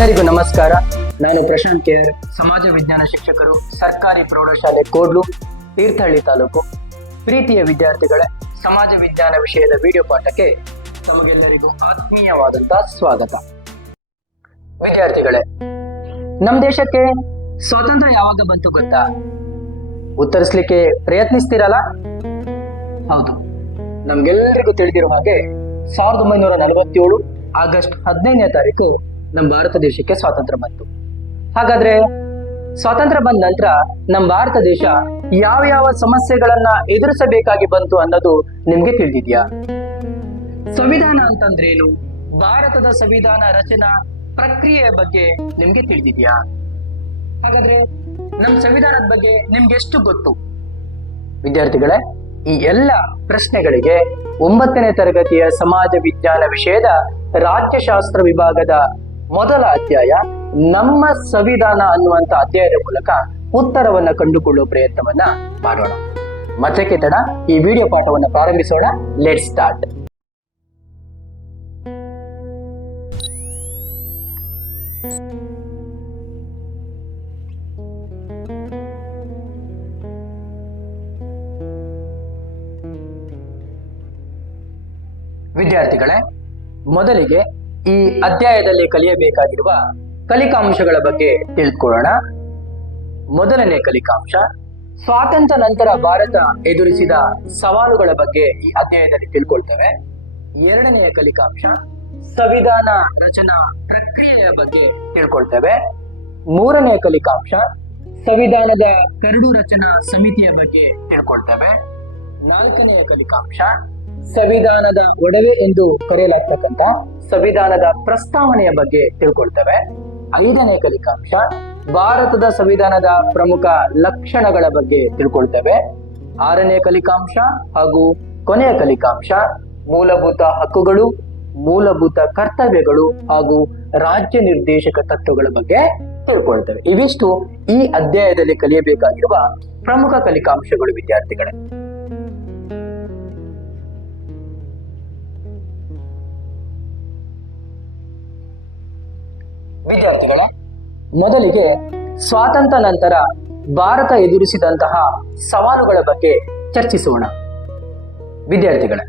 ಎಲ್ಲರಿಗೂ ನಮಸ್ಕಾರ. ನಾನು ಪ್ರಶಾಂತ್ ಕೆ ಆರ್, ಸಮಾಜ ವಿಜ್ಞಾನ ಶಿಕ್ಷಕರು, ಸರ್ಕಾರಿ ಪ್ರೌಢಶಾಲೆ ಕೋಡ್ಲು, ತೀರ್ಥಹಳ್ಳಿ ತಾಲೂಕು. ಪ್ರೀತಿಯ ವಿದ್ಯಾರ್ಥಿಗಳೇ, ಸಮಾಜ ವಿಜ್ಞಾನ ವಿಷಯದ ವಿಡಿಯೋ ಪಾಠಕ್ಕೆ ತಮಗೆಲ್ಲರಿಗೂ ಆತ್ಮೀಯವಾದಂತಹ ಸ್ವಾಗತ. ವಿದ್ಯಾರ್ಥಿಗಳೇ, ನಮ್ಮ ದೇಶಕ್ಕೆ ಸ್ವಾತಂತ್ರ್ಯ ಯಾವಾಗ ಬಂತು ಗೊತ್ತಾ? ಉತ್ತರಿಸಲಿಕ್ಕೆ ಪ್ರಯತ್ನಿಸ್ತೀರಲ್ಲ? ಹೌದು, ನಮ್ಗೆಲ್ಲರಿಗೂ ತಿಳಿದಿರೋ ಹಾಗೆ 1947 ಆಗಸ್ಟ್ 15ನೇ ತಾರೀಕು ನಮ್ಮ ಭಾರತ ದೇಶಕ್ಕೆ ಸ್ವಾತಂತ್ರ್ಯ ಬಂತು. ಹಾಗಾದ್ರೆ ಸ್ವಾತಂತ್ರ್ಯ ಬಂದ ನಂತರ ನಮ್ಮ ಭಾರತ ದೇಶ ಯಾವ ಯಾವ ಸಮಸ್ಯೆಗಳನ್ನ ಎದುರಿಸಬೇಕಾಗಿ ಬಂತು ಅನ್ನೋದು ನಿಮ್ಗೆ ತಿಳಿದಿದ್ಯಾ? ಸಂವಿಧಾನ ಅಂತಂದ್ರೇನು? ಭಾರತದ ಸಂವಿಧಾನ ರಚನಾ ಪ್ರಕ್ರಿಯೆಯ ಬಗ್ಗೆ ನಿಮ್ಗೆ ತಿಳಿದಿದ್ಯಾ? ಹಾಗಾದ್ರೆ ನಮ್ಮ ಸಂವಿಧಾನದ ಬಗ್ಗೆ ನಿಮ್ಗೆ ಎಷ್ಟು ಗೊತ್ತು? ವಿದ್ಯಾರ್ಥಿಗಳೇ, ಈ ಎಲ್ಲ ಪ್ರಶ್ನೆಗಳಿಗೆ 9ನೇ ತರಗತಿಯ ಸಮಾಜ ವಿಜ್ಞಾನ ವಿಷಯದ ರಾಜ್ಯಶಾಸ್ತ್ರ ವಿಭಾಗದ ಮೊದಲ ಅಧ್ಯಾಯ ನಮ್ಮ ಸಂವಿಧಾನ ಅನ್ನುವಂತ ಅಧ್ಯಾಯದ ಮೂಲಕ ಉತ್ತರವನ್ನ ಕಂಡುಕೊಳ್ಳುವ ಪ್ರಯತ್ನವನ್ನ ಮಾಡೋಣ. ಮತ್ತೆ ತಡ, ಈ ವಿಡಿಯೋ ಪಾಠವನ್ನ ಪ್ರಾರಂಭಿಸೋಣ. Let's start. ವಿದ್ಯಾರ್ಥಿಗಳೇ, ಮೊದಲಿಗೆ ಈ ಅಧ್ಯಾಯದಲ್ಲಿ ಕಲಿಯಬೇಕಾಗಿರುವ ಕಲಿಕಾಂಶಗಳ ಬಗ್ಗೆ ತಿಳ್ಕೊಳ್ಳೋಣ. ಮೊದಲನೇ ಕಲಿಕಾಂಶ, ಸ್ವಾತಂತ್ರ್ಯ ನಂತರ ಭಾರತ ಎದುರಿಸಿದ ಸವಾಲುಗಳ ಬಗ್ಗೆ ಈ ಅಧ್ಯಾಯದಲ್ಲಿ ತಿಳ್ಕೊಳ್ತೇವೆ. ಎರಡನೆಯ ಕಲಿಕಾಂಶ, ಸಂವಿಧಾನ ರಚನಾ ಪ್ರಕ್ರಿಯೆಯ ಬಗ್ಗೆ ತಿಳ್ಕೊಳ್ತೇವೆ. ಮೂರನೆಯ ಕಲಿಕಾಂಶ, ಸಂವಿಧಾನದ ಕರಡು ರಚನಾ ಸಮಿತಿಯ ಬಗ್ಗೆ ತಿಳ್ಕೊಳ್ತೇವೆ. ನಾಲ್ಕನೆಯ ಕಲಿಕಾಂಶ, ಸಂವಿಧಾನದ ಒಡವೆ ಎಂದು ಕರೆಯಲಾಗ್ತಕ್ಕಂಥ ಸಂವಿಧಾನದ ಪ್ರಸ್ತಾವನೆಯ ಬಗ್ಗೆ ತಿಳ್ಕೊಳ್ತೇವೆ. ಐದನೇ ಕಲಿಕಾಂಶ, ಭಾರತದ ಸಂವಿಧಾನದ ಪ್ರಮುಖ ಲಕ್ಷಣಗಳ ಬಗ್ಗೆ ತಿಳ್ಕೊಳ್ತೇವೆ. ಆರನೇ ಕಲಿಕಾಂಶ ಹಾಗೂ ಕೊನೆಯ ಕಲಿಕಾಂಶ, ಮೂಲಭೂತ ಹಕ್ಕುಗಳು, ಮೂಲಭೂತ ಕರ್ತವ್ಯಗಳು ಹಾಗೂ ರಾಜ್ಯ ನಿರ್ದೇಶಕ ತತ್ವಗಳ ಬಗ್ಗೆ ತಿಳ್ಕೊಳ್ತೇವೆ. ಇವಿಷ್ಟು ಈ ಅಧ್ಯಾಯದಲ್ಲಿ ಕಲಿಯಬೇಕಾಗಿರುವ ಪ್ರಮುಖ ಕಲಿಕಾಂಶಗಳು ವಿದ್ಯಾರ್ಥಿಗಳೇ. ವಿದ್ಯಾರ್ಥಿಗಳ, ಮೊದಲಿಗೆ ಸ್ವಾತಂತ್ರ್ಯ ನಂತರ ಭಾರತ ಎದುರಿಸಿದಂತಹ ಸವಾಲುಗಳ ಬಗ್ಗೆ ಚರ್ಚಿಸೋಣ. ವಿದ್ಯಾರ್ಥಿಗಳೇ,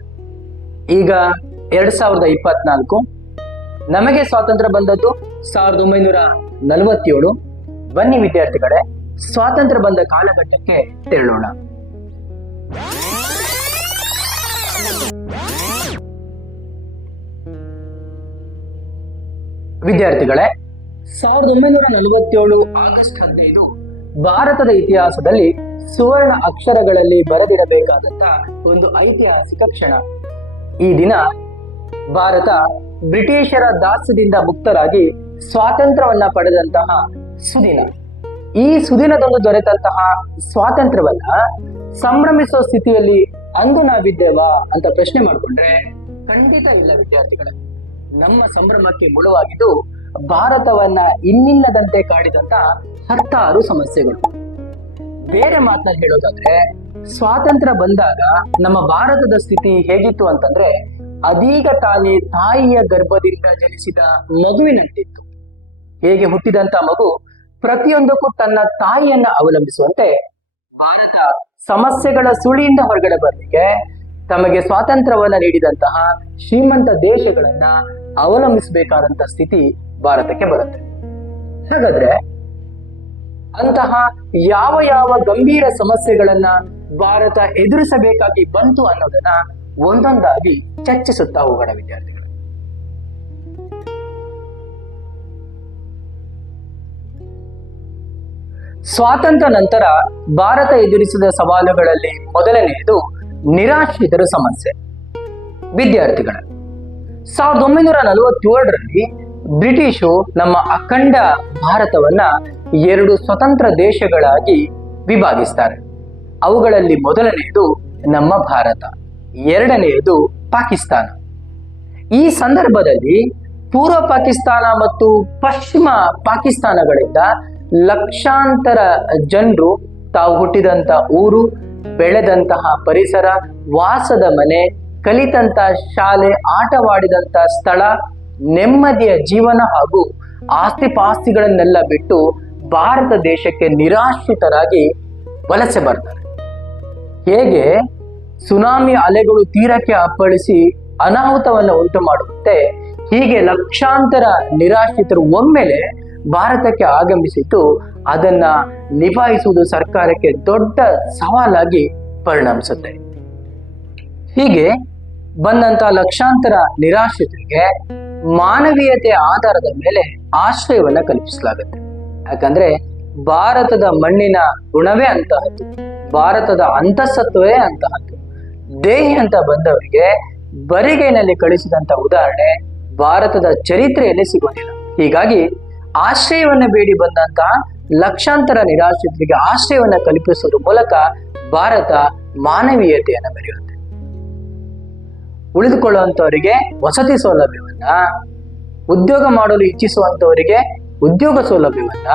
ಈಗ 2024, ನಮಗೆ ಸ್ವಾತಂತ್ರ್ಯ ಬಂದದ್ದು 1947. ಬನ್ನಿ ವಿದ್ಯಾರ್ಥಿಗಳೇ, ಸ್ವಾತಂತ್ರ್ಯ ಬಂದ ಕಾಲಘಟ್ಟಕ್ಕೆ ತೆರಳೋಣ. ವಿದ್ಯಾರ್ಥಿಗಳೇ, 1947 ಆಗಸ್ಟ್ 15 ಭಾರತದ ಇತಿಹಾಸದಲ್ಲಿ ಸುವರ್ಣ ಅಕ್ಷರಗಳಲ್ಲಿ ಬರೆದಿಡಬೇಕಾದಂತ ಒಂದು ಐತಿಹಾಸಿಕ ಕ್ಷಣ. ಈ ದಿನ ಭಾರತ ಬ್ರಿಟಿಷರ ದಾಸ್ಯದಿಂದ ಮುಕ್ತರಾಗಿ ಸ್ವಾತಂತ್ರ್ಯವನ್ನ ಪಡೆದಂತಹ ಸುದಿನ. ಈ ಸುದಿನದೊಂದು ದೊರೆತಂತಹ ಸ್ವಾತಂತ್ರ್ಯವನ್ನ ಸಂಭ್ರಮಿಸುವ ಸ್ಥಿತಿಯಲ್ಲಿ ಅಂದು ನಾವಿದ್ದೇವಾ ಅಂತ ಪ್ರಶ್ನೆ ಮಾಡಿಕೊಂಡ್ರೆ ಖಂಡಿತ ಇಲ್ಲ ವಿದ್ಯಾರ್ಥಿಗಳೇ. ನಮ್ಮ ಸಂಭ್ರಮಕ್ಕೆ ಮೂಲವಾಗಿದ್ದು ಭಾರತವನ್ನ ಇನ್ನಿಲ್ಲದಂತೆ ಕಾಡಿದಂತ 10 ಸಮಸ್ಯೆಗಳು. ಬೇರೆ ಮಾತಲ್ಲಿ ಹೇಳೋದಾದ್ರೆ, ಸ್ವಾತಂತ್ರ್ಯ ಬಂದಾಗ ನಮ್ಮ ಭಾರತದ ಸ್ಥಿತಿ ಹೇಗಿತ್ತು ಅಂತಂದ್ರೆ, ಅದೀಗ ತಾನೇ ತಾಯಿಯ ಗರ್ಭದಿಂದ ಜನಿಸಿದ ಮಗುವಿನಂತಿತ್ತು. ಹೇಗೆ ಹುಟ್ಟಿದಂತ ಮಗು ಪ್ರತಿಯೊಂದಕ್ಕೂ ತನ್ನ ತಾಯಿಯನ್ನ ಅವಲಂಬಿಸುವಂತೆ, ಭಾರತ ಸಮಸ್ಯೆಗಳ ಸುಳಿಯಿಂದ ಹೊರಗಡೆ ಬರಲಿಕ್ಕೆ ತಮಗೆ ಸ್ವಾತಂತ್ರ್ಯವನ್ನ ನೀಡಿದಂತಹ ಶ್ರೀಮಂತ ದೇಶಗಳನ್ನ ಅವಲಂಬಿಸಬೇಕಾದಂತ ಸ್ಥಿತಿ ಭಾರತಕ್ಕೆ ಬರುತ್ತೆ. ಹಾಗಾದ್ರೆ ಅಂತಹ ಯಾವ ಯಾವ ಗಂಭೀರ ಸಮಸ್ಯೆಗಳನ್ನ ಭಾರತ ಎದುರಿಸಬೇಕಾಗಿ ಬಂತು ಅನ್ನೋದನ್ನ ಒಂದೊಂದಾಗಿ ಚರ್ಚಿಸುತ್ತಾ ಹೋಗೋಣ ವಿದ್ಯಾರ್ಥಿಗಳು. ಸ್ವಾತಂತ್ರ್ಯ ನಂತರ ಭಾರತ ಎದುರಿಸಿದ ಸವಾಲುಗಳಲ್ಲಿ ಮೊದಲನೆಯದು ನಿರಾಶ್ರಿತರ ಸಮಸ್ಯೆ. ವಿದ್ಯಾರ್ಥಿಗಳ, 1947ರಲ್ಲಿ ಬ್ರಿಟಿಷು ನಮ್ಮ ಅಖಂಡ ಭಾರತವನ್ನ 2 ಸ್ವತಂತ್ರ ದೇಶಗಳಾಗಿ ವಿಭಾಗಿಸ್ತಾರೆ. ಅವುಗಳಲ್ಲಿ ಮೊದಲನೆಯದು ನಮ್ಮ ಭಾರತ, ಎರಡನೆಯದು ಪಾಕಿಸ್ತಾನ. ಈ ಸಂದರ್ಭದಲ್ಲಿ ಪೂರ್ವ ಪಾಕಿಸ್ತಾನ ಮತ್ತು ಪಶ್ಚಿಮ ಪಾಕಿಸ್ತಾನಗಳಿಂದ ಲಕ್ಷಾಂತರ ಜನರು ತಾವು ಹುಟ್ಟಿದಂತ ಊರು, ಬೆಳೆದಂತಹ ಪರಿಸರ, ವಾಸದ ಮನೆ, ಕಲಿತಂತ ಶಾಲೆ, ಆಟವಾಡಿದಂತ ಸ್ಥಳ, ನೆಮ್ಮದಿಯ ಜೀವನ ಹಾಗೂ ಆಸ್ತಿ ಪಾಸ್ತಿಗಳನ್ನೆಲ್ಲ ಬಿಟ್ಟು ಭಾರತ ದೇಶಕ್ಕೆ ನಿರಾಶ್ರಿತರಾಗಿ ವಲಸೆ ಬರ್ತಾರೆ. ಹೇಗೆ ಸುನಾಮಿ ಅಲೆಗಳು ತೀರಕ್ಕೆ ಅಪ್ಪಳಿಸಿ ಅನಾಹುತವನ್ನು ಉಂಟು ಮಾಡುತ್ತೆ, ಹೀಗೆ ಲಕ್ಷಾಂತರ ನಿರಾಶ್ರಿತರು ಒಮ್ಮೆಲೆ ಭಾರತಕ್ಕೆ ಆಗಮಿಸಿದ್ದು ಅದನ್ನ ನಿಭಾಯಿಸುವುದು ಸರ್ಕಾರಕ್ಕೆ ದೊಡ್ಡ ಸವಾಲಾಗಿ ಪರಿಣಮಿಸುತ್ತೆ. ಹೀಗೆ ಬಂದಂತ ಲಕ್ಷಾಂತರ ನಿರಾಶ್ರಿತರಿಗೆ ಮಾನವೀಯತೆಯ ಆಧಾರದ ಮೇಲೆ ಆಶ್ರಯವನ್ನ ಕಲ್ಪಿಸಲಾಗುತ್ತೆ. ಯಾಕಂದ್ರೆ ಭಾರತದ ಮಣ್ಣಿನ ಗುಣವೇ ಅಂತಹದ್ದು, ಭಾರತದ ಅಂತಸತ್ವವೇ ಅಂತಹದ್ದು. ದೇಹಿ ಅಂತ ಬಂದವರಿಗೆ ಬರಿಗೈನಲ್ಲಿ ಕಳಿಸಿದಂತ ಉದಾಹರಣೆ ಭಾರತದ ಚರಿತ್ರೆಯಲ್ಲಿ ಸಿಗೋದಿಲ್ಲ. ಹೀಗಾಗಿ ಆಶ್ರಯವನ್ನ ಬೇಡಿ ಬಂದಂತಹ ಲಕ್ಷಾಂತರ ನಿರಾಶ್ರಿತರಿಗೆ ಆಶ್ರಯವನ್ನ ಕಲ್ಪಿಸುವುದರ ಮೂಲಕ ಭಾರತ ಮಾನವೀಯತೆಯನ್ನ ಮೆರೆಯುತ್ತೆ. ಉಳಿದುಕೊಳ್ಳುವಂತವರಿಗೆ ವಸತಿ ಸೌಲಭ್ಯವನ್ನ, ಉದ್ಯೋಗ ಮಾಡಲು ಇಚ್ಛಿಸುವಂತವರಿಗೆ ಉದ್ಯೋಗ ಸೌಲಭ್ಯವನ್ನ,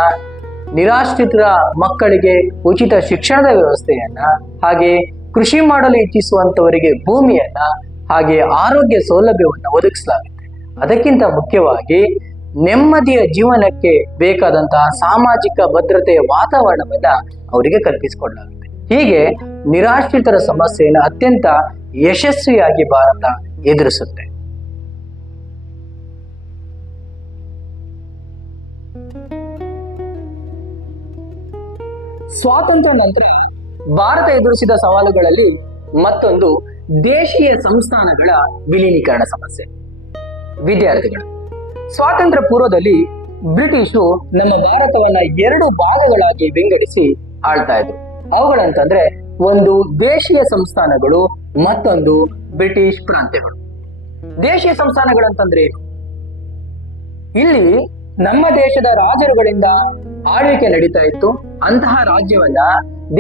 ನಿರಾಶ್ರಿತರ ಮಕ್ಕಳಿಗೆ ಉಚಿತ ಶಿಕ್ಷಣದ ವ್ಯವಸ್ಥೆಯನ್ನ, ಹಾಗೆ ಕೃಷಿ ಮಾಡಲು ಇಚ್ಛಿಸುವಂತವರಿಗೆ ಭೂಮಿಯನ್ನ, ಹಾಗೆ ಆರೋಗ್ಯ ಸೌಲಭ್ಯವನ್ನ ಒದಗಿಸಲಾಗುತ್ತೆ. ಅದಕ್ಕಿಂತ ಮುಖ್ಯವಾಗಿ ನೆಮ್ಮದಿಯ ಜೀವನಕ್ಕೆ ಬೇಕಾದಂತಹ ಸಾಮಾಜಿಕ ಭದ್ರತೆಯ ವಾತಾವರಣವನ್ನ ಅವರಿಗೆ ಕಲ್ಪಿಸಿಕೊಡಲಾಗುತ್ತೆ. ಹೀಗೆ ನಿರಾಶ್ರಿತರ ಸಮಸ್ಯೆಯನ್ನು ಅತ್ಯಂತ ಯಶಸ್ವಿಯಾಗಿ ಭಾರತ ಎದುರಿಸುತ್ತೆ. ಸ್ವಾತಂತ್ರ್ಯ ನಂತರ ಭಾರತ ಎದುರಿಸಿದ ಸವಾಲುಗಳಲ್ಲಿ ಮತ್ತೊಂದು ದೇಶೀಯ ಸಂಸ್ಥಾನಗಳ ವಿಲೀನೀಕರಣ ಸಮಸ್ಯೆ. ವಿದ್ಯಾರ್ಥಿಗಳು, ಸ್ವಾತಂತ್ರ್ಯ ಪೂರ್ವದಲ್ಲಿ ಬ್ರಿಟಿಷರು ನಮ್ಮ ಭಾರತವನ್ನ 2 ಭಾಗಗಳಾಗಿ ವಿಂಗಡಿಸಿ ಆಳ್ತಾ ಇದ್ರು. ಅವುಗಳಂತಂದ್ರೆ ಒಂದು ದೇಶೀಯ ಸಂಸ್ಥಾನಗಳು, ಮತ್ತೊಂದು ಬ್ರಿಟಿಷ್ ಪ್ರಾಂತ್ಯಗಳು. ದೇಶೀಯ ಸಂಸ್ಥಾನಗಳಂತಂದ್ರೆ ಏನು? ಇಲ್ಲಿ ನಮ್ಮ ದೇಶದ ರಾಜರುಗಳಿಂದ ಆಳ್ವಿಕೆ ನಡೀತಾ ಇತ್ತು. ಅಂತಹ ರಾಜ್ಯವನ್ನ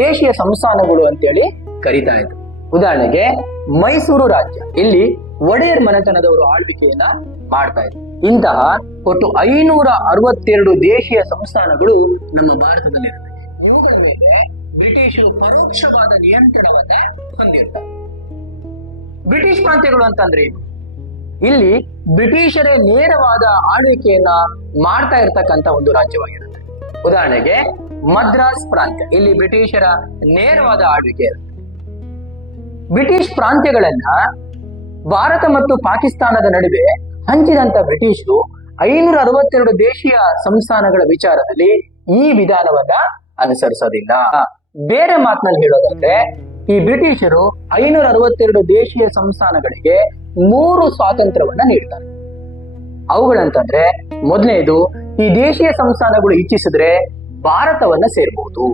ದೇಶೀಯ ಸಂಸ್ಥಾನಗಳು ಅಂತೇಳಿ ಕರೀತಾ ಇದ್ರು. ಉದಾಹರಣೆಗೆ ಮೈಸೂರು ರಾಜ್ಯ, ಇಲ್ಲಿ ಒಡೆಯರ್ ಮನೆತನದವರು ಆಳ್ವಿಕೆಯನ್ನ ಮಾಡ್ತಾ ಇದ್ರು. ಇಂತಹ ಒಟ್ಟು 562 ದೇಶೀಯ ಸಂಸ್ಥಾನಗಳು ನಮ್ಮ ಭಾರತದಲ್ಲಿರುತ್ತೆ. ಇವುಗಳ ಮೇಲೆ ಬ್ರಿಟಿಷರು ಪರೋಕ್ಷವಾದ ನಿಯಂತ್ರಣವನ್ನ ಹೊಂದಿರ್ತಾರೆ. ಬ್ರಿಟಿಷ್ ಪ್ರಾಂತ್ಯಗಳು ಅಂತಂದ್ರೆ ಏನು? ಇಲ್ಲಿ ಬ್ರಿಟಿಷರೇ ನೇರವಾದ ಆಳ್ವಿಕೆಯನ್ನ ಮಾಡ್ತಾ ಇರ್ತಕ್ಕಂಥ ಒಂದು ರಾಜ್ಯವಾಗಿರುತ್ತೆ. ಉದಾಹರಣೆಗೆ ಮದ್ರಾಸ್ ಪ್ರಾಂತ್ಯ, ಇಲ್ಲಿ ಬ್ರಿಟಿಷರ ನೇರವಾದ ಆಳ್ವಿಕೆ ಇರುತ್ತೆ. ಬ್ರಿಟಿಷ್ ಪ್ರಾಂತ್ಯಗಳನ್ನ ಭಾರತ ಮತ್ತು ಪಾಕಿಸ್ತಾನದ ನಡುವೆ ಹಂಚಿದಂತ ಬ್ರಿಟಿಷರು 562 ದೇಶೀಯ ಸಂಸ್ಥಾನಗಳ ವಿಚಾರದಲ್ಲಿ ಈ ವಿಧಾನವನ್ನ ಅನುಸರಿಸೋದಿಲ್ಲ. ಬೇರೆ ಮಾತಿನಲ್ಲಿ ಹೇಳೋದಾದ್ರೆ ಈ ಬ್ರಿಟಿಷರು 562 ದೇಶೀಯ ಸಂಸ್ಥಾನಗಳಿಗೆ 3 ಸ್ವಾತಂತ್ರ್ಯವನ್ನ ನೀಡ್ತಾರೆ. ಅವುಗಳಂತಂದ್ರೆ ಮೊದಲನೇದು, ಈ ದೇಶೀಯ ಸಂಸ್ಥಾನಗಳು ಇಚ್ಛಿಸಿದ್ರೆ ಭಾರತವನ್ನ ಸೇರ್ಬಹುದು.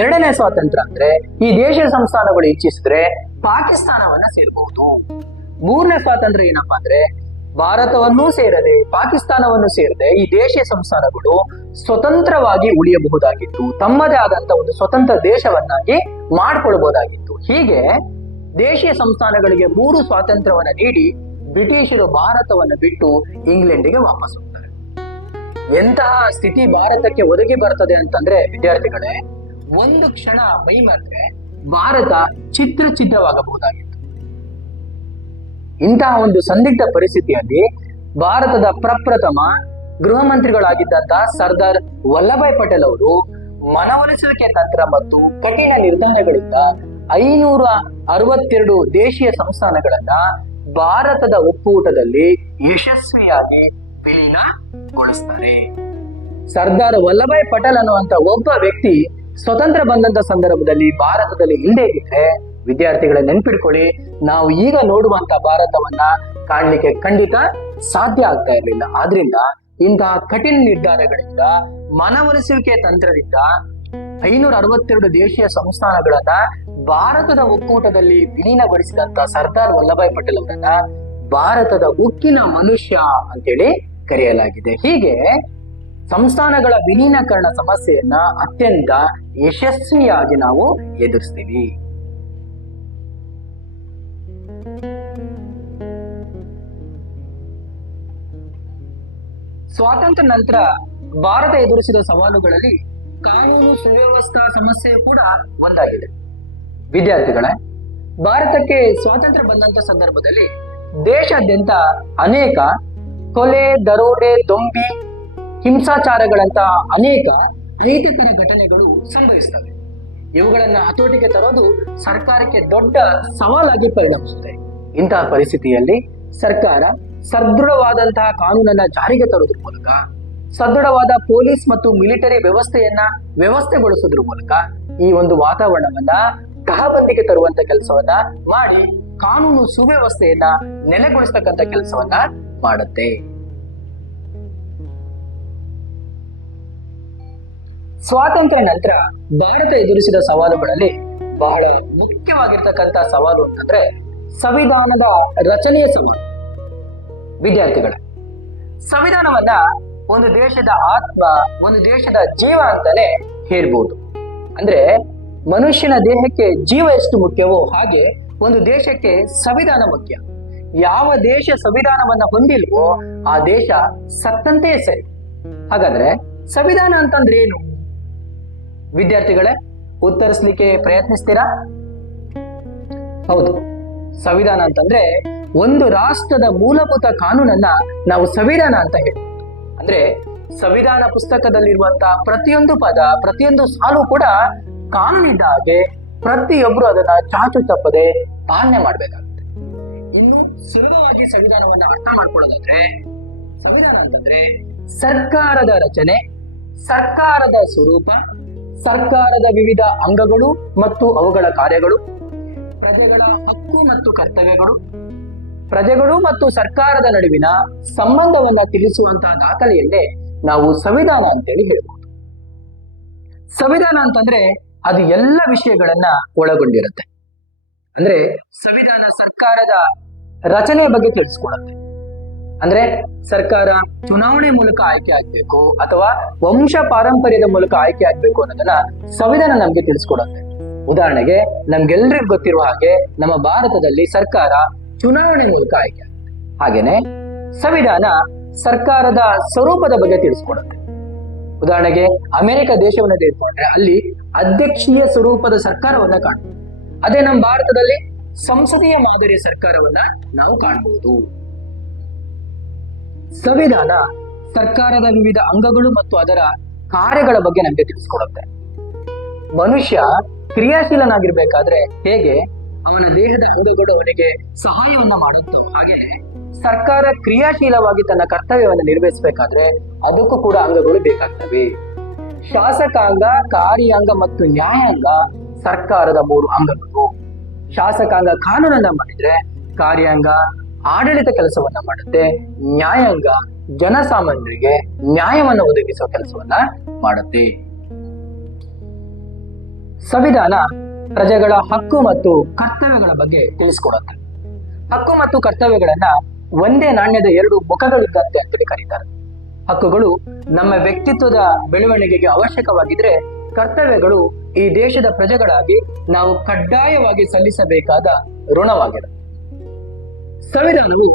ಎರಡನೇ ಸ್ವಾತಂತ್ರ್ಯ ಅಂದ್ರೆ ಈ ದೇಶೀಯ ಸಂಸ್ಥಾನಗಳು ಇಚ್ಛಿಸಿದ್ರೆ ಪಾಕಿಸ್ತಾನವನ್ನ ಸೇರ್ಬಹುದು. ಮೂರನೇ ಸ್ವಾತಂತ್ರ್ಯ ಏನಪ್ಪಾ ಅಂದ್ರೆ ಭಾರತವನ್ನೂ ಸೇರದೆ ಪಾಕಿಸ್ತಾನವನ್ನು ಸೇರದೆ ಈ ದೇಶೀಯ ಸಂಸ್ಥಾನಗಳು ಸ್ವತಂತ್ರವಾಗಿ ಉಳಿಯಬಹುದಾಗಿತ್ತು, ತಮ್ಮದೇ ಆದಂತ ಒಂದು ಸ್ವತಂತ್ರ ದೇಶವನ್ನಾಗಿ ಮಾಡ್ಕೊಳ್ಬಹುದಾಗಿತ್ತು. ಹೀಗೆ ದೇಶೀಯ ಸಂಸ್ಥಾನಗಳಿಗೆ 3 ಸ್ವಾತಂತ್ರ್ಯವನ್ನ ನೀಡಿ ಬ್ರಿಟಿಷರು ಭಾರತವನ್ನು ಬಿಟ್ಟು ಇಂಗ್ಲೆಂಡಿಗೆ ವಾಪಸ್ ಹೋಗ್ತಾರೆ. ಎಂತಹ ಸ್ಥಿತಿ ಭಾರತಕ್ಕೆ ಒದಗಿ ಬರ್ತದೆ ಅಂತಂದ್ರೆ ವಿದ್ಯಾರ್ಥಿಗಳೇ, ಒಂದು ಕ್ಷಣ ಮೈಮರೆದ್ರೆ ಭಾರತ ಚಿತ್ರವಾಗಬಹುದಾಗಿತ್ತು. ಇಂತಹ ಒಂದು ಸಂದಿಗ್ಧ ಪರಿಸ್ಥಿತಿಯಲ್ಲಿ ಭಾರತದ ಪ್ರಪ್ರಥಮ ಗೃಹ ಮಂತ್ರಿಗಳಾಗಿದ್ದಂತಹ ಸರ್ದಾರ್ ವಲ್ಲಭಾಯ್ ಪಟೇಲ್ ಅವರು ಮನವೊಲಿಸುವಿಕೆ ತಂತ್ರ ಮತ್ತು ಕಠಿಣ ನಿರ್ಧಾರಗಳಿಂದ 562 ದೇಶೀಯ ಸಂಸ್ಥಾನಗಳನ್ನ ಭಾರತದ ಒಕ್ಕೂಟದಲ್ಲಿ ಯಶಸ್ವಿಯಾಗಿ ವಿಲೀನಗೊಳಿಸ್ತಾರೆ. ಸರ್ದಾರ್ ವಲ್ಲಭಾಯ್ ಪಟೇಲ್ ಅನ್ನುವಂತ ಒಬ್ಬ ವ್ಯಕ್ತಿ ಸ್ವತಂತ್ರ ಬಂದಂತ ಸಂದರ್ಭದಲ್ಲಿ ಭಾರತದಲ್ಲಿ ಇಲ್ಲದೇ ಇದ್ರೆ ವಿದ್ಯಾರ್ಥಿಗಳ ನೆನ್ಪಿಡ್ಕೊಳ್ಳಿ, ನಾವು ಈಗ ನೋಡುವಂತ ಭಾರತವನ್ನ ಕಾಣ್ಲಿಕ್ಕೆ ಖಂಡಿತ ಸಾಧ್ಯ ಆಗ್ತಾ ಇರಲಿಲ್ಲ. ಆದ್ರಿಂದ ಇಂತಹ ಕಠಿಣ ನಿರ್ಧಾರಗಳಿಂದ, ಮನವೊಲಿಸುವಿಕೆ ತಂತ್ರದಿಂದ 562 ದೇಶೀಯ ಸಂಸ್ಥಾನಗಳನ್ನ ಭಾರತದ ಒಕ್ಕೂಟದಲ್ಲಿ ವಿಲೀನಗೊಳಿಸಿದಂತ ಸರ್ದಾರ್ ವಲ್ಲಭಾಯ್ ಪಟೇಲ್ ಅವರನ್ನ ಭಾರತದ ಉಕ್ಕಿನ ಮನುಷ್ಯ ಅಂತೇಳಿ ಕರೆಯಲಾಗಿದೆ. ಹೀಗೆ ಸಂಸ್ಥಾನಗಳ ವಿಲೀನೀಕರಣ ಸಮಸ್ಯೆಯನ್ನ ಅತ್ಯಂತ ಯಶಸ್ವಿಯಾಗಿ ನಾವು ಎದುರಿಸ್ತೀವಿ. ಸ್ವಾತಂತ್ರ್ಯ ನಂತರ ಭಾರತ ಎದುರಿಸಿದ ಸವಾಲುಗಳಲ್ಲಿ ಕಾನೂನು ಸುವ್ಯವಸ್ಥಾ ಸಮಸ್ಯೆ ಕೂಡ ಒಂದಾಗಿದೆ. ವಿದ್ಯಾರ್ಥಿಗಳೇ, ಭಾರತಕ್ಕೆ ಸ್ವಾತಂತ್ರ್ಯ ಬಂದಂತ ಸಂದರ್ಭದಲ್ಲಿ ದೇಶಾದ್ಯಂತ ಅನೇಕ ಕೊಲೆ, ದರೋಡೆ, ದೊಂಬಿ ಹಿಂಸಾಚಾರಗಳಂತಹ ಅನೇಕ ಅನೈತಿಕರ ಘಟನೆಗಳು ಸಂಭವಿಸ್ತವೆ. ಇವುಗಳನ್ನ ಹತೋಟಿಗೆ ತರೋದು ಸರ್ಕಾರಕ್ಕೆ ದೊಡ್ಡ ಸವಾಲಾಗಿ ಪರಿಣಮಿಸುತ್ತೆ. ಇಂತಹ ಪರಿಸ್ಥಿತಿಯಲ್ಲಿ ಸರ್ಕಾರ ಸದೃಢವಾದಂತಹ ಕಾನೂನನ್ನ ಜಾರಿಗೆ ತರೋದ್ರ ಮೂಲಕ, ಸದೃಢವಾದ ಪೊಲೀಸ್ ಮತ್ತು ಮಿಲಿಟರಿ ವ್ಯವಸ್ಥೆಗೊಳಿಸೋದ್ರ ಮೂಲಕ ಈ ಒಂದು ವಾತಾವರಣವನ್ನ ತಹಬಂದಿಗೆ ತರುವಂತ ಕೆಲಸವನ್ನ ಮಾಡಿ ಕಾನೂನು ಸುವ್ಯವಸ್ಥೆಯನ್ನ ನೆಲೆಗೊಳಿಸ್ತಕ್ಕಂಥ ಕೆಲಸವನ್ನ ಮಾಡುತ್ತೆ. ಸ್ವಾತಂತ್ರ್ಯ ನಂತರ ಭಾರತ ಎದುರಿಸಿದ ಸವಾಲುಗಳಲ್ಲಿ ಬಹಳ ಮುಖ್ಯವಾಗಿರ್ತಕ್ಕಂಥ ಸವಾಲು ಅಂತಂದ್ರೆ ಸಂವಿಧಾನದ ರಚನೆಯ ಸವಾಲು. ವಿದ್ಯಾರ್ಥಿಗಳ ಸಂವಿಧಾನವನ್ನ ಒಂದು ದೇಶದ ಆತ್ಮ, ಒಂದು ದೇಶದ ಜೀವ ಅಂತಾನೆ ಹೇಳ್ಬೋದು. ಅಂದ್ರೆ ಮನುಷ್ಯನ ದೇಹಕ್ಕೆ ಜೀವ ಎಷ್ಟು ಮುಖ್ಯವೋ ಹಾಗೆ ಒಂದು ದೇಶಕ್ಕೆ ಸಂವಿಧಾನ ಮುಖ್ಯ. ಯಾವ ದೇಶ ಸಂವಿಧಾನವನ್ನ ಹೊಂದಿಲ್ವೋ ಆ ದೇಶ ಸತ್ತಂತೆಯೇ ಸರಿ. ಹಾಗಾದ್ರೆ ಸಂವಿಧಾನ ಅಂತಂದ್ರೆ ಏನು? ವಿದ್ಯಾರ್ಥಿಗಳೇ, ಉತ್ತರಿಸ್ಲಿಕ್ಕೆ ಪ್ರಯತ್ನಿಸ್ತೀರಾ? ಹೌದು, ಸಂವಿಧಾನ ಅಂತಂದ್ರೆ ಒಂದು ರಾಷ್ಟ್ರದ ಮೂಲಭೂತ ಕಾನೂನನ್ನ ನಾವು ಸಂವಿಧಾನ ಅಂತ ಹೇಳ್ಬೋದು. ಅಂದ್ರೆ ಸಂವಿಧಾನ ಪುಸ್ತಕದಲ್ಲಿರುವಂತಹ ಪ್ರತಿಯೊಂದು ಪದ, ಪ್ರತಿಯೊಂದು ಸಾಲು ಕೂಡ ಕಾನೂನಿದ್ದ ಹಾಗೆ ಪ್ರತಿಯೊಬ್ರು ಅದನ್ನ ಚಾಚು ತಪ್ಪದೆ ಪಾಲನೆ ಮಾಡ್ಬೇಕಾಗುತ್ತೆ. ಇನ್ನು ಸುಲಭವಾಗಿ ಸಂವಿಧಾನವನ್ನ ಅರ್ಥ ಮಾಡ್ಕೊಳ್ಳೋದಾದ್ರೆ, ಸಂವಿಧಾನ ಅಂತಂದ್ರೆ ಸರ್ಕಾರದ ರಚನೆ, ಸರ್ಕಾರದ ಸ್ವರೂಪ, ಸರ್ಕಾರದ ವಿವಿಧ ಅಂಗಗಳು ಮತ್ತು ಅವುಗಳ ಕಾರ್ಯಗಳು, ಪ್ರಜೆಗಳ ಹಕ್ಕು ಮತ್ತು ಕರ್ತವ್ಯಗಳು, ಪ್ರಜೆಗಳು ಮತ್ತು ಸರ್ಕಾರದ ನಡುವಿನ ಸಂಬಂಧವನ್ನ ತಿಳಿಸುವಂತಹ ದಾಖಲೆಯನ್ನೇ ನಾವು ಸಂವಿಧಾನ ಅಂತೇಳಿ ಹೇಳ್ಬೋದು. ಸಂವಿಧಾನ ಅಂತಂದ್ರೆ ಅದು ಎಲ್ಲ ವಿಷಯಗಳನ್ನ ಒಳಗೊಂಡಿರುತ್ತೆ. ಅಂದ್ರೆ ಸಂವಿಧಾನ ಸರ್ಕಾರದ ರಚನೆಯ ಬಗ್ಗೆ ತಿಳಿಸ್ಕೊಡುತ್ತೆ. ಅಂದ್ರೆ ಸರ್ಕಾರ ಚುನಾವಣೆ ಮೂಲಕ ಆಯ್ಕೆ ಆಗ್ಬೇಕು ಅಥವಾ ವಂಶ ಪಾರಂಪರ್ಯದ ಮೂಲಕ ಆಯ್ಕೆ ಆಗ್ಬೇಕು ಅನ್ನೋದನ್ನ ಸಂವಿಧಾನ ನಮ್ಗೆ ತಿಳಿಸ್ಕೊಡುತ್ತೆ. ಉದಾಹರಣೆಗೆ ನಮ್ಗೆಲ್ರಿಗೂ ಗೊತ್ತಿರುವ ಹಾಗೆ ನಮ್ಮ ಭಾರತದಲ್ಲಿ ಸರ್ಕಾರ ಚುನಾವಣೆ ಮೂಲಕ ಆಯ್ಕೆ ಆಗುತ್ತೆ. ಹಾಗೇನೆ ಸಂವಿಧಾನ ಸರ್ಕಾರದ ಸ್ವರೂಪದ ಬಗ್ಗೆ ತಿಳಿಸ್ಕೊಡುತ್ತೆ. ಉದಾಹರಣೆಗೆ ಅಮೆರಿಕ ದೇಶವನ್ನ ತೆಗೆದುಕೊಂಡ್ರೆ ಅಲ್ಲಿ ಅಧ್ಯಕ್ಷೀಯ ಸ್ವರೂಪದ ಸರ್ಕಾರವನ್ನ ಕಾಣಬಹುದು. ಅದೇ ನಮ್ಮ ಭಾರತದಲ್ಲಿ ಸಂಸದೀಯ ಮಾದರಿಯ ಸರ್ಕಾರವನ್ನ ನಾವು ಕಾಣಬಹುದು. ಸಂವಿಧಾನ ಸರ್ಕಾರದ ವಿವಿಧ ಅಂಗಗಳು ಮತ್ತು ಅದರ ಕಾರ್ಯಗಳ ಬಗ್ಗೆ ನಮಗೆ ತಿಳಿಸ್ಕೊಡುತ್ತೆ. ಮನುಷ್ಯ ಕ್ರಿಯಾಶೀಲನಾಗಿರ್ಬೇಕಾದ್ರೆ ಹೇಗೆ ಅವನ ದೇಹದ ಅಂಗಗಳು ಅವನಿಗೆ ಸಹಾಯವನ್ನ ಮಾಡುತ್ತೋ ಹಾಗೇನೆ ಸರ್ಕಾರ ಕ್ರಿಯಾಶೀಲವಾಗಿ ತನ್ನ ಕರ್ತವ್ಯವನ್ನು ನಿರ್ವಹಿಸಬೇಕಾದ್ರೆ ಅದಕ್ಕೂ ಕೂಡ ಅಂಗಗಳು ಬೇಕಾಗ್ತವೆ. ಶಾಸಕಾಂಗ, ಕಾರ್ಯಾಂಗ ಮತ್ತು ನ್ಯಾಯಾಂಗ ಸರ್ಕಾರದ 3 ಅಂಗಗಳು. ಶಾಸಕಾಂಗ ಕಾನೂನನ್ನ ಮಾಡಿದ್ರೆ, ಕಾರ್ಯಾಂಗ ಆಡಳಿತ ಕೆಲಸವನ್ನ ಮಾಡುತ್ತೆ, ನ್ಯಾಯಾಂಗ ಜನಸಾಮಾನ್ಯರಿಗೆ ನ್ಯಾಯವನ್ನು ಒದಗಿಸುವ ಕೆಲಸವನ್ನ ಮಾಡುತ್ತೆ. ಸಂವಿಧಾನ ಪ್ರಜೆಗಳ ಹಕ್ಕು ಮತ್ತು ಕರ್ತವ್ಯಗಳ ಬಗ್ಗೆ ತಿಳಿಸ್ಕೊಡುತ್ತೆ. ಹಕ್ಕು ಮತ್ತು ಕರ್ತವ್ಯಗಳನ್ನ ಒಂದೇ ನಾಣ್ಯದ 2 ಮುಖಗಳಿದ್ದಂತೆ ಅಂತೇಳಿ ಕರೀತಾರೆ. ಹಕ್ಕುಗಳು ನಮ್ಮ ವ್ಯಕ್ತಿತ್ವದ ಬೆಳವಣಿಗೆಗೆ ಅವಶ್ಯಕವಾಗಿದ್ರೆ, ಕರ್ತವ್ಯಗಳು ಈ ದೇಶದ ಪ್ರಜೆಗಳಾಗಿ ನಾವು ಕಡ್ಡಾಯವಾಗಿ ಸಲ್ಲಿಸಬೇಕಾದ ಋಣವಾಗಿದೆ. ಸಂವಿಧಾನವು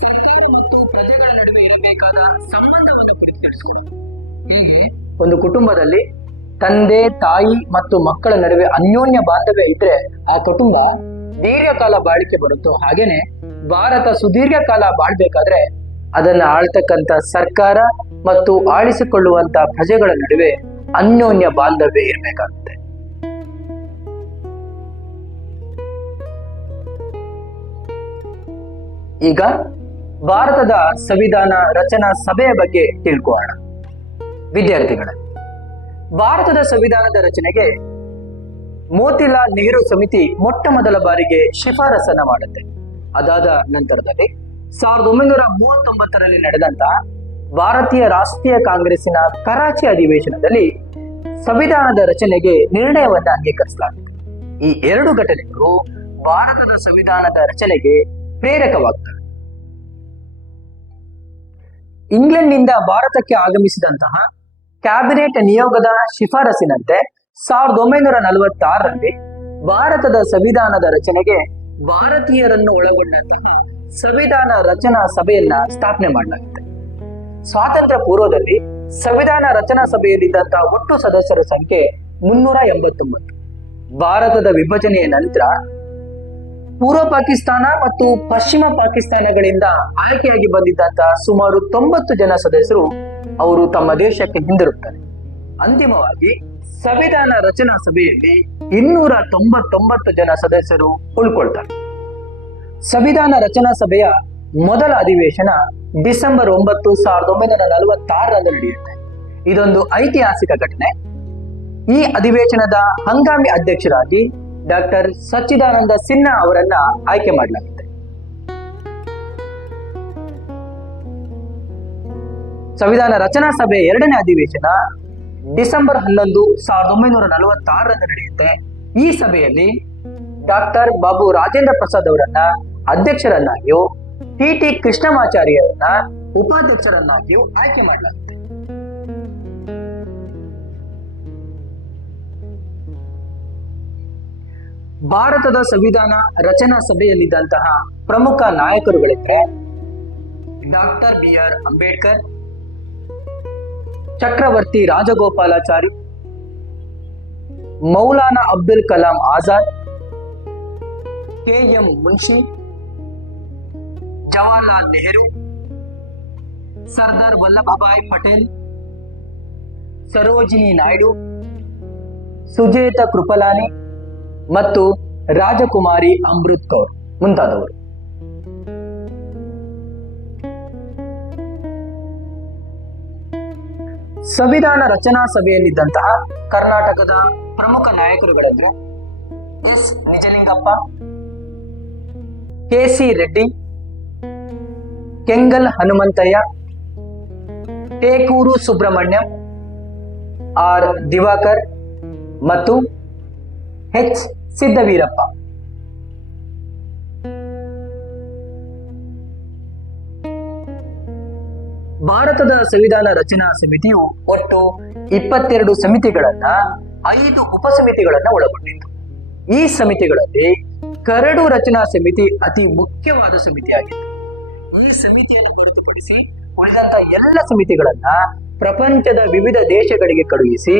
ಸರ್ಕಾರ ಮತ್ತು ಪ್ರಜೆಗಳ ನಡುವೆ ಇರಬೇಕಾದ ಸಂಬಂಧವನ್ನು ಕುರಿತು ತಿಳಿಸಿಕೊಡುತ್ತೆ. ಹೀಗೆ ಒಂದು ಕುಟುಂಬದಲ್ಲಿ ತಂದೆ, ತಾಯಿ ಮತ್ತು ಮಕ್ಕಳ ನಡುವೆ ಅನ್ಯೋನ್ಯ ಬಾಂಧವ್ಯ ಇದ್ರೆ ಆ ಕುಟುಂಬ ದೀರ್ಘಕಾಲ ಬಾಳಿಕೆ ಬರುತ್ತೋ ಹಾಗೇನೆ ಭಾರತ ಸುದೀರ್ಘ ಕಾಲ ಬಾಳ್ಬೇಕಾದ್ರೆ ಅದನ್ನ ಆಳ್ತಕ್ಕಂಥ ಸರ್ಕಾರ ಮತ್ತು ಆಳಿಸಿಕೊಳ್ಳುವಂತ ಪ್ರಜೆಗಳ ನಡುವೆ ಅನ್ಯೋನ್ಯ ಬಾಂಧವ್ಯ ಇರಬೇಕಾಗುತ್ತೆ. ಈಗ ಭಾರತದ ಸಂವಿಧಾನ ರಚನಾ ಸಭೆಯ ಬಗ್ಗೆ ತಿಳ್ಕೊಳ್ಳೋಣ. ವಿದ್ಯಾರ್ಥಿಗಳ ಭಾರತದ ಸಂವಿಧಾನದ ರಚನೆಗೆ ಮೋತಿಲಾಲ್ ನೆಹರು ಸಮಿತಿ ಮೊಟ್ಟ ಮೊದಲ ಬಾರಿಗೆ ಶಿಫಾರಸನ್ನ ಮಾಡುತ್ತೆ. ಅದಾದ ನಂತರದಲ್ಲಿ 1939ರಲ್ಲಿ ನಡೆದಂತ ಭಾರತೀಯ ರಾಷ್ಟ್ರೀಯ ಕಾಂಗ್ರೆಸ್ಸಿನ ಕರಾಚಿ ಅಧಿವೇಶನದಲ್ಲಿ ಸಂವಿಧಾನದ ರಚನೆಗೆ ನಿರ್ಣಯವನ್ನ ಅಂಗೀಕರಿಸಲಾಗುತ್ತೆ. ಈ 2 ಘಟನೆಗಳು ಭಾರತದ ಸಂವಿಧಾನದ ರಚನೆಗೆ ಪ್ರೇರಕವಾಗ್ತವೆ. ಇಂಗ್ಲೆಂಡ್ನಿಂದ ಭಾರತಕ್ಕೆ ಆಗಮಿಸಿದಂತಹ ಕ್ಯಾಬಿನೆಟ್ ನಿಯೋಗದ ಶಿಫಾರಸಿನಂತೆ 1946ರಲ್ಲಿ ಭಾರತದ ಸಂವಿಧಾನದ ರಚನೆಗೆ ಭಾರತೀಯರನ್ನು ಒಳಗೊಂಡಂತಹ ಸಂವಿಧಾನ ರಚನಾ ಸಭೆಯನ್ನ ಸ್ಥಾಪನೆ ಮಾಡಲಾಗುತ್ತೆ. ಸ್ವಾತಂತ್ರ್ಯ ಪೂರ್ವದಲ್ಲಿ ಸಂವಿಧಾನ ರಚನಾ ಸಭೆಯಲ್ಲಿದ್ದಂತಹ ಒಟ್ಟು ಸದಸ್ಯರ ಸಂಖ್ಯೆ 389. ಭಾರತದ ವಿಭಜನೆಯ ನಂತರ ಪೂರ್ವ ಪಾಕಿಸ್ತಾನ ಮತ್ತು ಪಶ್ಚಿಮ ಪಾಕಿಸ್ತಾನಗಳಿಂದ ಆಯ್ಕೆಯಾಗಿ ಬಂದಿದ್ದಂತಹ ಸುಮಾರು 90 ಜನ ಸದಸ್ಯರು ಅವರು ತಮ್ಮ ದೇಶಕ್ಕೆ ಹಿಂದಿರುಗ್ತಾರೆ. ಅಂತಿಮವಾಗಿ ಸಂವಿಧಾನ ರಚನಾ ಸಭೆಯಲ್ಲಿ 299 ಜನ ಸದಸ್ಯರು ಉಳ್ಕೊಳ್ತಾರೆ. ಸಂವಿಧಾನ ರಚನಾ ಸಭೆಯ ಮೊದಲ ಅಧಿವೇಶನ ಡಿಸೆಂಬರ್ 9, 1946 ನಡೆಯುತ್ತೆ. ಇದೊಂದು ಐತಿಹಾಸಿಕ ಘಟನೆ. ಈ ಅಧಿವೇಶನದ ಹಂಗಾಮಿ ಅಧ್ಯಕ್ಷರಾಗಿ ಡಾಕ್ಟರ್ ಸಚ್ಚಿದಾನಂದ ಸಿನ್ಹಾ ಅವರನ್ನ ಆಯ್ಕೆ ಮಾಡಲಾಗುತ್ತೆ. ಸಂವಿಧಾನ ರಚನಾ ಸಭೆ ಎರಡನೇ ಅಧಿವೇಶನ ಡಿಸೆಂಬರ್ 11, 1946 ನಡೆಯುತ್ತೆ. ಈ ಸಭೆಯಲ್ಲಿ ಡಾಕ್ಟರ್ ಬಾಬು ರಾಜೇಂದ್ರ ಪ್ರಸಾದ್ ಅವರನ್ನ ಅಧ್ಯಕ್ಷರನ್ನಾಗಿಯೂ ಟಿ ಕೃಷ್ಣಮಾಚಾರ್ಯರನ್ನ ಉಪಾಧ್ಯಕ್ಷರನ್ನಾಗಿಯೂ ಆಯ್ಕೆ ಮಾಡಲಾಗುತ್ತೆ. ಭಾರತದ ಸಂವಿಧಾನ ರಚನಾ ಸಭೆಯಲ್ಲಿದ್ದಂತಹ ಪ್ರಮುಖ ನಾಯಕರುಗಳೆಂದರೆ ಡಾಕ್ಟರ್ BR ಅಂಬೇಡ್ಕರ್, ಚಕ್ರವರ್ತಿ ರಾಜಗೋಪಾಲಾಚಾರಿ, ಮೌಲಾನಾ ಅಬ್ದುಲ್ ಕಲಾಂ ಆಜಾದ್, KM ಮುನ್ಷಿ, ಜವಾಹರ್ಲಾಲ್ ನೆಹರು, ಸರ್ದಾರ್ ವಲ್ಲಭಭಾಯ್ ಪಟೇಲ್, ಸರೋಜಿನಿ ನಾಯ್ಡು, ಸುಜೇತ ಕೃಪಲಾನಿ ಮತ್ತು ರಾಜಕುಮಾರಿ ಅಮೃತ್ ಕೌರ್ ಮುಂತಾದವರು. ಸಂವಿಧಾನ ರಚನಾ ಸಭೆಯಲ್ಲಿದ್ದಂತಹ ಕರ್ನಾಟಕದ ಪ್ರಮುಖ ನಾಯಕರುಗಳೆಂದರೆ S. Nijalingappa, KC Reddy, Kengal Hanumanthaiah, ಟೇಕೂರು Subrahmanyam, R. Diwakar ಮತ್ತು H. ಸಿದ್ದವೀರಪ್ಪ. ಭಾರತದ ಸಂವಿಧಾನ ರಚನಾ ಸಮಿತಿಯು ಒಟ್ಟು 22 ಸಮಿತಿಗಳನ್ನ 5 ಉಪಸಮಿತಿಗಳನ್ನ ಒಳಗೊಂಡಿತ್ತು. ಈ ಸಮಿತಿಗಳಲ್ಲಿ ಕರಡು ರಚನಾ ಸಮಿತಿ ಅತಿ ಮುಖ್ಯವಾದ ಸಮಿತಿಯಾಗಿತ್ತು. ಈ ಸಮಿತಿಯನ್ನು ಹೊರತುಪಡಿಸಿ ಉಳಿದಂತ ಎಲ್ಲ ಸಮಿತಿಗಳನ್ನ ಪ್ರಪಂಚದ ವಿವಿಧ ದೇಶಗಳಿಗೆ ಕಳುಹಿಸಿ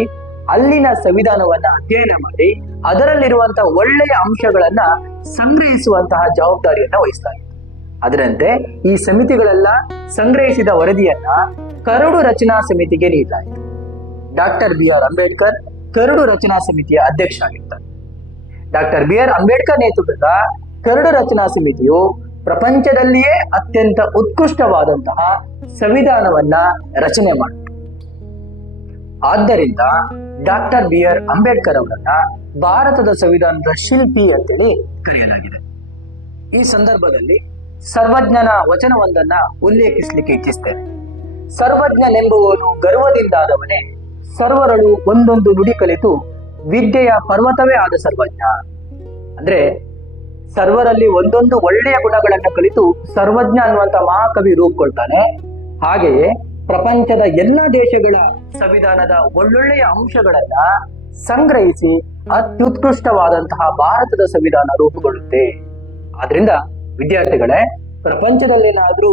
ಅಲ್ಲಿನ ಸಂವಿಧಾನವನ್ನ ಅಧ್ಯಯನ ಮಾಡಿ ಅದರಲ್ಲಿರುವಂತಹ ಒಳ್ಳೆಯ ಅಂಶಗಳನ್ನ ಸಂಗ್ರಹಿಸುವಂತಹ ಜವಾಬ್ದಾರಿಯನ್ನ ವಹಿಸಲಾಗಿತ್ತು. ಅದರಂತೆ ಈ ಸಮಿತಿಗಳೆಲ್ಲ ಸಂಗ್ರಹಿಸಿದ ವರದಿಯನ್ನ ಕರಡು ರಚನಾ ಸಮಿತಿಗೆ ನೀಡಲಾಯಿತು. ಡಾಕ್ಟರ್ BR ಅಂಬೇಡ್ಕರ್ ಕರಡು ರಚನಾ ಸಮಿತಿಯ ಅಧ್ಯಕ್ಷ ಆಗಿರ್ತಾರೆ. ಡಾಕ್ಟರ್ BR ಅಂಬೇಡ್ಕರ್ ನೇತೃತ್ವದ ಕರಡು ರಚನಾ ಸಮಿತಿಯು ಪ್ರಪಂಚದಲ್ಲಿಯೇ ಅತ್ಯಂತ ಉತ್ಕೃಷ್ಟವಾದಂತಹ ಸಂವಿಧಾನವನ್ನ ರಚನೆ ಮಾಡಿತು. ಆದ್ದರಿಂದ ಡಾಕ್ಟರ್ BR ಅಂಬೇಡ್ಕರ್ ಅವರನ್ನ ಭಾರತದ ಸಂವಿಧಾನದ ಶಿಲ್ಪಿ ಅಂತೇಳಿ ಕರೆಯಲಾಗಿದೆ. ಈ ಸಂದರ್ಭದಲ್ಲಿ ಸರ್ವಜ್ಞನ ವಚನವೊಂದನ್ನ ಉಲ್ಲೇಖಿಸಲಿಕ್ಕೆ ಇಚ್ಛಿಸ್ತೇನೆ. ಸರ್ವಜ್ಞನೆಂಬುವನು ಗರ್ವದಿಂದಾದವನೇ, ಸರ್ವರಳು ಒಂದೊಂದು ನುಡಿ ಕಲಿತು ವಿದ್ಯೆಯ ಪರ್ವತವೇ ಆದ ಸರ್ವಜ್ಞ. ಅಂದ್ರೆ ಸರ್ವರಲ್ಲಿ ಒಂದೊಂದು ಒಳ್ಳೆಯ ಗುಣಗಳನ್ನು ಕಲಿತು ಸರ್ವಜ್ಞ ಅನ್ನುವಂತ ಮಹಾಕವಿ ರೂಪುಕೊಳ್ತಾನೆ. ಹಾಗೆಯೇ ಪ್ರಪಂಚದ ಎಲ್ಲ ದೇಶಗಳ ಸಂವಿಧಾನದ ಒಳ್ಳೊಳ್ಳೆಯ ಅಂಶಗಳನ್ನ ಸಂಗ್ರಹಿಸಿ ಅತ್ಯುತ್ಕೃಷ್ಟವಾದಂತಹ ಭಾರತದ ಸಂವಿಧಾನ ರೂಪುಗೊಳ್ಳುತ್ತೆ. ಆದ್ರಿಂದ ವಿದ್ಯಾರ್ಥಿಗಳೇ, ಪ್ರಪಂಚದಲ್ಲೇನಾದ್ರೂ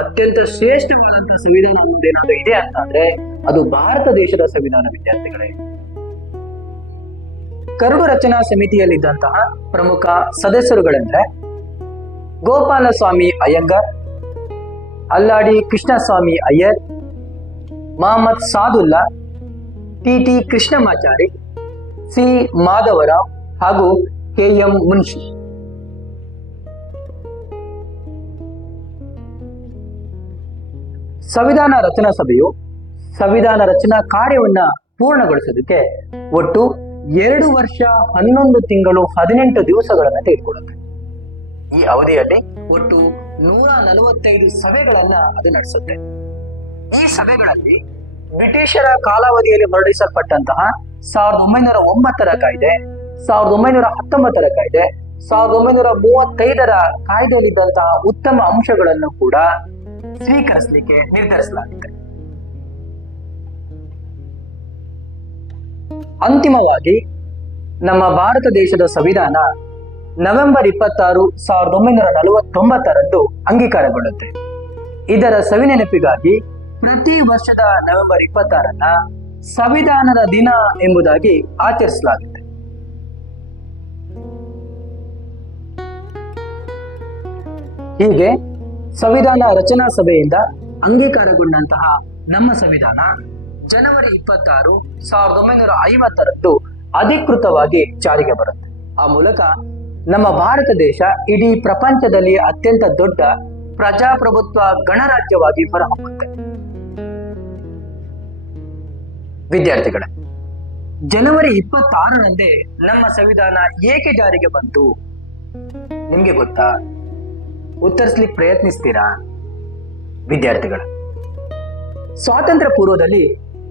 ಅತ್ಯಂತ ಶ್ರೇಷ್ಠವಾದಂತಹ ಸಂವಿಧಾನ ಒಂದೇನಾದ್ರೂ ಇದೆ ಅಂತಂದ್ರೆ ಅದು ಭಾರತ ದೇಶದ ಸಂವಿಧಾನ. ವಿದ್ಯಾರ್ಥಿಗಳೇ, ಕರಡು ರಚನಾ ಸಮಿತಿಯಲ್ಲಿದ್ದಂತಹ ಪ್ರಮುಖ ಸದಸ್ಯರುಗಳೆಂದ್ರೆ ಗೋಪಾಲಸ್ವಾಮಿ ಅಯ್ಯಂಗಾರ್, ಅಲ್ಲಾಡಿ ಕೃಷ್ಣಸ್ವಾಮಿ ಅಯ್ಯರ್, ಮಹಮ್ಮದ್ ಸಾದುಲ್ಲಾ, ಟಿ ಕೃಷ್ಣಮಾಚಾರಿ, ಸಿ ಮಾಧವರಾವ್ ಹಾಗೂ KM ಮುನ್ಷಿ. ಸಂವಿಧಾನ ರಚನಾ ಸಭೆಯು ಸಂವಿಧಾನ ರಚನಾ ಕಾರ್ಯವನ್ನ ಪೂರ್ಣಗೊಳಿಸೋದಕ್ಕೆ ಒಟ್ಟು 2 ವರ್ಷ 11 ತಿಂಗಳು 18 ದಿವಸಗಳನ್ನ ತೆಗೆದುಕೊಳ್ಳುತ್ತೆ. ಈ ಅವಧಿಯಲ್ಲಿ ಒಟ್ಟು 145 ಸಭೆಗಳನ್ನ ಅದು ನಡೆಸುತ್ತೆ. ಈ ಸಭೆಗಳಲ್ಲಿ ಬ್ರಿಟಿಷರ ಕಾಲಾವಧಿಯಲ್ಲಿ ಹೊರಡಿಸಲ್ಪಟ್ಟಂತಹ 1909ರ ಕಾಯ್ದೆ, 1919ರ ಕಾಯ್ದೆ, 1935ರ ಕಾಯ್ದೆಯಲ್ಲಿದ್ದಂತಹ ಉತ್ತಮ ಅಂಶಗಳನ್ನು ಕೂಡ ಸ್ವೀಕರಿಸಲಿಕ್ಕೆ ನಿರ್ಧರಿಸಲಾಗಿದೆ. ಅಂತಿಮವಾಗಿ ನಮ್ಮ ಭಾರತ ದೇಶದ ಸಂವಿಧಾನ ನವೆಂಬರ್ 26, 1949ರಂದು ಅಂಗೀಕಾರಗೊಳ್ಳುತ್ತೆ. ಇದರ ಸವಿನೆನಪಿಗಾಗಿ ಪ್ರತಿ ವರ್ಷದ ನವೆಂಬರ್ 26ರನ್ನ ಸಂವಿಧಾನದ ದಿನ ಎಂಬುದಾಗಿ ಆಚರಿಸಲಾಗುತ್ತೆ. ಹೀಗೆ ಸಂವಿಧಾನ ರಚನಾ ಸಭೆಯಿಂದ ಅಂಗೀಕಾರಗೊಂಡಂತಹ ನಮ್ಮ ಸಂವಿಧಾನ ಜನವರಿ 26, 1950ರಂದು ಅಧಿಕೃತವಾಗಿ ಜಾರಿಗೆ ಬರುತ್ತೆ. ಆ ಮೂಲಕ ನಮ್ಮ ಭಾರತ ದೇಶ ಇಡೀ ಪ್ರಪಂಚದಲ್ಲಿ ಅತ್ಯಂತ ದೊಡ್ಡ ಪ್ರಜಾಪ್ರಭುತ್ವ ಗಣರಾಜ್ಯವಾಗಿ ಹೊರಹೊಮ್ಮುತ್ತೆ. ವಿದ್ಯಾರ್ಥಿಗಳೇ, ಜನವರಿ 26ರಂದೇ ನಮ್ಮ ಸಂವಿಧಾನ ಏಕೆ ಜಾರಿಗೆ ಬಂತು ನಿಮ್ಗೆ ಗೊತ್ತಾ? ಉತ್ತರಿಸ್ಲಿಕ್ಕೆ ಪ್ರಯತ್ನಿಸ್ತೀರಾ? ವಿದ್ಯಾರ್ಥಿಗಳ, ಸ್ವಾತಂತ್ರ್ಯ ಪೂರ್ವದಲ್ಲಿ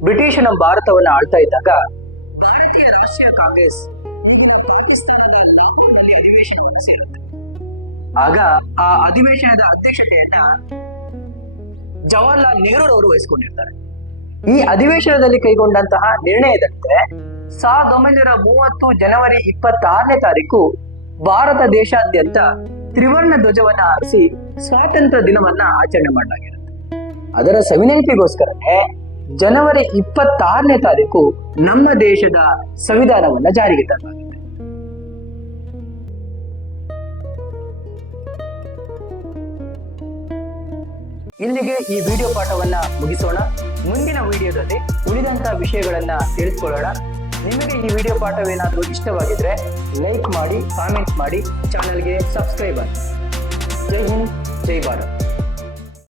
ಬ್ರಿಟಿಷ್ ನಮ್ಮ ಭಾರತವನ್ನ ಆಳ್ತಾ ಇದ್ದಾಗ ಭಾರತೀಯ ರಾಷ್ಟ್ರೀಯ ಕಾಂಗ್ರೆಸ್ ಅಧಿವೇಶನವನ್ನು ಸೇರುತ್ತೆ. ಆಗ ಆ ಅಧಿವೇಶನದ ಅಧ್ಯಕ್ಷತೆಯನ್ನ ಜವಾಹರ್ಲಾಲ್ ನೆಹರೂರವರು ವಹಿಸಿಕೊಂಡಿರ್ತಾರೆ. ಈ ಅಧಿವೇಶನದಲ್ಲಿ ಕೈಗೊಂಡಂತಹ ನಿರ್ಣಯದಂತೆ 1930 ಜನವರಿ 26ನೇ ತಾರೀಕು ಭಾರತ ದೇಶಾದ್ಯಂತ ತ್ರಿವರ್ಣ ಧ್ವಜವನ್ನ ಹಾರಿಸಿ ಸ್ವಾತಂತ್ರ್ಯ ದಿನವನ್ನ ಆಚರಣೆ ಮಾಡಲಾಗಿರುತ್ತೆ. ಅದರ ಸವಿನೆನಪಿಗೋಸ್ಕರನೇ ಜನವರಿ 26ನೇ ತಾರೀಕು ನಮ್ಮ ದೇಶದ ಸಂವಿಧಾನವನ್ನ ಜಾರಿಗೆ ತರಲಾಗಿದೆ. ಇಲ್ಲಿಗೆ ಈ ವಿಡಿಯೋ ಪಾಠವನ್ನ ಮುಗಿಸೋಣ. ಮುಂದಿನ ವಿಡಿಯೋದಲ್ಲಿ ಉಳಿದಂತಹ ವಿಷಯಗಳನ್ನ ತಿಳಿದುಕೊಳ್ಳೋಣ. ನಿಮಗೆ ಈ ವಿಡಿಯೋ ಪಾಠವೇನಾದರೂ ಇಷ್ಟವಾಗಿದ್ರೆ ಲೈಕ್ ಮಾಡಿ, ಕಾಮೆಂಟ್ ಮಾಡಿ, ಚಾನೆಲ್ಗೆ ಸಬ್ಸ್ಕ್ರೈಬ್ ಆಗಿ. ಜೈ ಹಿಂದ್, ಜೈ ಭಾರತ್.